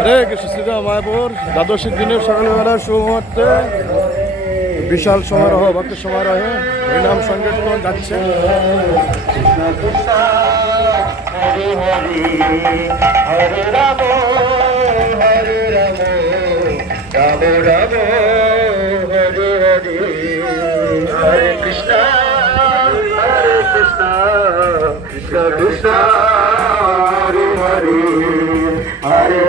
হরে কৃষ্ণ শ্রীরাম মায়াপুর দ্বাদশীর দিনের সকালবেলা শুভমুহূর্তে বিশাল সমারোহ ভক্ত সমারোহে হরিনাম সংকীর্তন যাচ্ছে। কৃষ্ণ কৃষ্ণ হরে হরে হরে রাম হরে রাম রাম রাম হরে হরে হরে কৃষ্ণ কৃষ্ণ কৃষ্ণ হরে হরে হরে